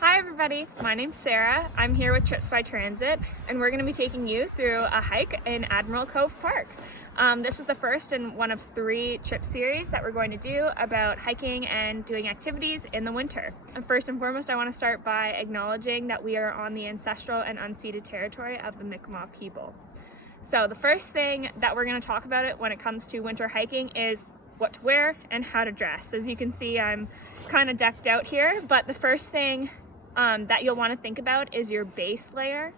Hi everybody, my name's Sarah. I'm here with Trips by Transit and we're going to be taking you through a hike in Admiral Cove Park. This is the first in one of 3 trip series that we're going to do about hiking and doing activities in the winter. And first and foremost, I want to start by acknowledging that we are on the ancestral and unceded territory of the Mi'kmaq people. So the first thing that we're going to talk about when it comes to winter hiking is what to wear and how to dress. As you can see, I'm kind of decked out here, but the first thing that you'll want to think about is your base layer.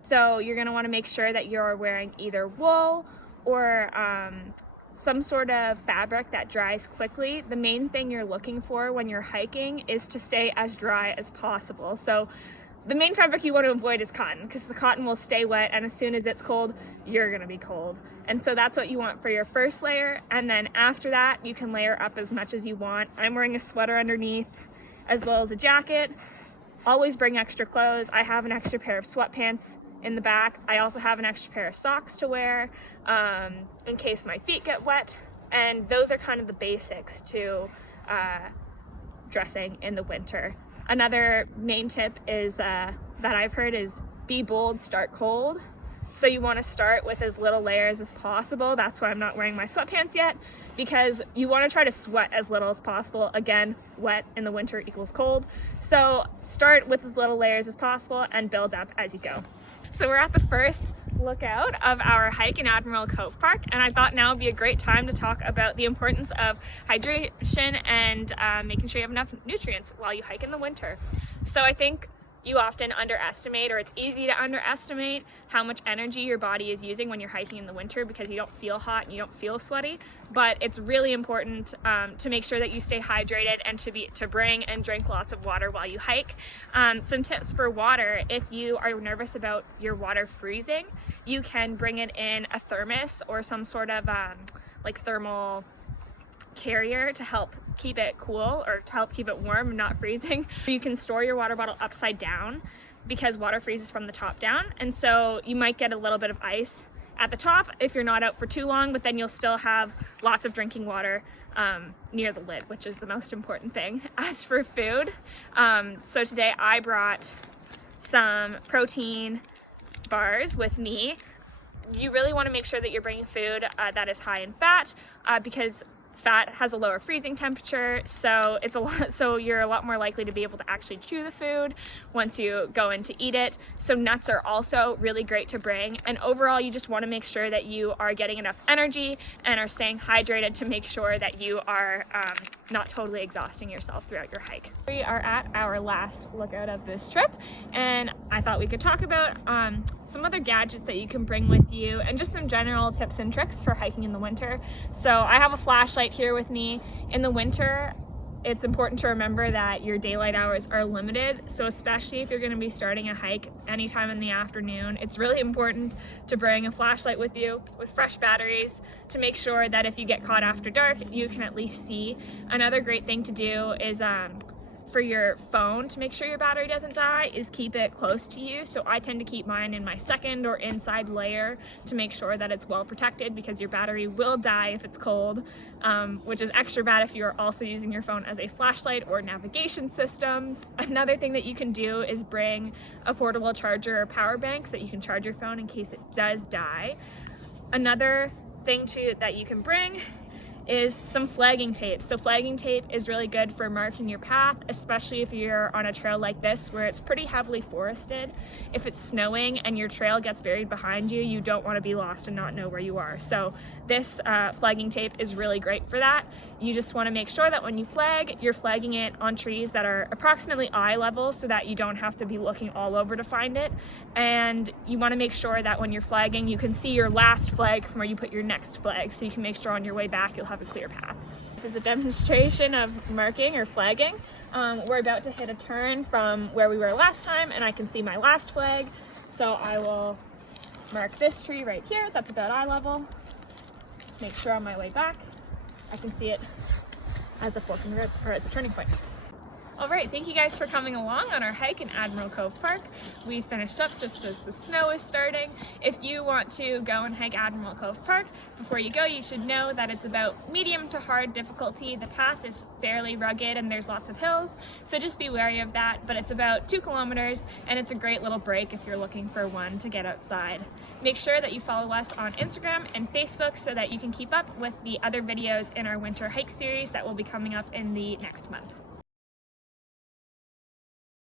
So you're going to want to make sure that you're wearing either wool or some sort of fabric that dries quickly. The main thing you're looking for when you're hiking is to stay as dry as possible. So the main fabric you want to avoid is cotton, because the cotton will stay wet, and as soon as it's cold, you're going to be cold. And so that's what you want for your first layer, and then after that you can layer up as much as you want. I'm wearing a sweater underneath as well as a jacket. Always bring extra clothes. I have an extra pair of sweatpants in the back. I also have an extra pair of socks to wear in case my feet get wet, and those are kind of the basics to dressing in the winter. Another main tip is that I've heard is be bold, start cold. So you want to start with as little layers as possible. That's why I'm not wearing my sweatpants yet, because you want to try to sweat as little as possible. Again, wet in the winter equals cold. So start with as little layers as possible and build up as you go. So we're at the first lookout of our hike in Admiral Cove Park, and I thought now would be a great time to talk about the importance of hydration and making sure you have enough nutrients while you hike in the winter. So I think you often underestimate, or it's easy to underestimate, how much energy your body is using when you're hiking in the winter, because you don't feel hot and you don't feel sweaty. But it's really important to make sure that you stay hydrated and to bring and drink lots of water while you hike. Some tips for water: if you are nervous about your water freezing, you can bring it in a thermos or some sort of like thermal carrier to help keep it cool or to help keep it warm and not freezing. You can store your water bottle upside down, because water freezes from the top down, and so you might get a little bit of ice at the top if you're not out for too long, but then you'll still have lots of drinking water near the lid, which is the most important thing. As for food, so today I brought some protein bars with me. You really want to make sure that you're bringing food that is high in fat, because fat has a lower freezing temperature, so you're a lot more likely to be able to actually chew the food once you go in to eat it. So nuts are also really great to bring, and overall you just want to make sure that you are getting enough energy and are staying hydrated to make sure that you are not totally exhausting yourself throughout your hike. We are at our last lookout of this trip, and I thought we could talk about some other gadgets that you can bring with you and just some general tips and tricks for hiking in the winter. So I have a flashlight here with me. In the winter, it's important to remember that your daylight hours are limited, so especially if you're going to be starting a hike anytime in the afternoon, it's really important to bring a flashlight with you with fresh batteries to make sure that if you get caught after dark, you can at least see. Another great thing to do is for your phone, to make sure your battery doesn't die, is keep it close to you. So I tend to keep mine in my second or inside layer to make sure that it's well protected, because your battery will die if it's cold, which is extra bad if you're also using your phone as a flashlight or navigation system. Another thing that you can do is bring a portable charger or power bank so that you can charge your phone in case it does die. Another thing that you can bring is some flagging tape. So flagging tape is really good for marking your path, especially if you're on a trail like this where it's pretty heavily forested. If it's snowing and your trail gets buried behind you, you don't want to be lost and not know where you are. So this flagging tape is really great for that. You just want to make sure that when you flag, you're flagging it on trees that are approximately eye level so that you don't have to be looking all over to find it. And you want to make sure that when you're flagging, you can see your last flag from where you put your next flag, so you can make sure on your way back you'll have a clear path. This is a demonstration of marking or flagging. We're about to hit a turn from where we were last time, and I can see my last flag. So I will mark this tree right here. That's about eye level. Make sure on my way back I can see it as a fork in the road, or as a turning point. All right, thank you guys for coming along on our hike in Admiral Cove Park. We finished up just as the snow is starting. If you want to go and hike Admiral Cove Park, before you go, you should know that it's about medium to hard difficulty. The path is fairly rugged and there's lots of hills, so just be wary of that, but it's about 2 kilometers and it's a great little break if you're looking for one to get outside. Make sure that you follow us on Instagram and Facebook so that you can keep up with the other videos in our winter hike series that will be coming up in the next month.